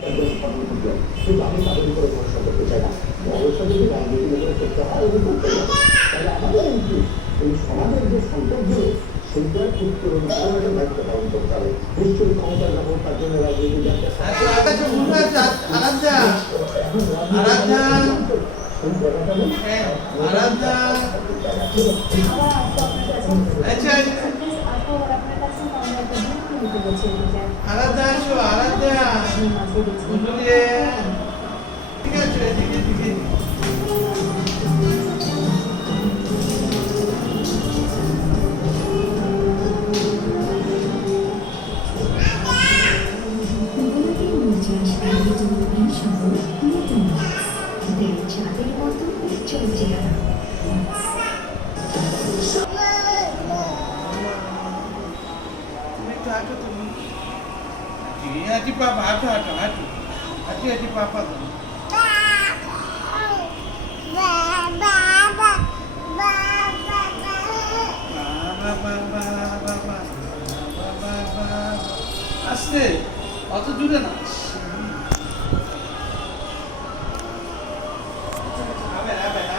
কিন্তু আমি তাদের উপরে ভরসা করতে চাই না। অবশ্যই যদি রাজনীতির উপরে করতে হয় ওই করতে হবে, তাহলে আমাদের এই সমাজের যে সম্পর্কগুলো সেইটার উত্তরণ করার দায়িত্ব পালন করতে হবে। নিশ্চয়ই ক্ষমতার ব্যবস্থার জন্য রাজনীতি ঠিক আছে, ঠিক আছে। Hati papa, hati papa. Aste, অত জুড়ে না।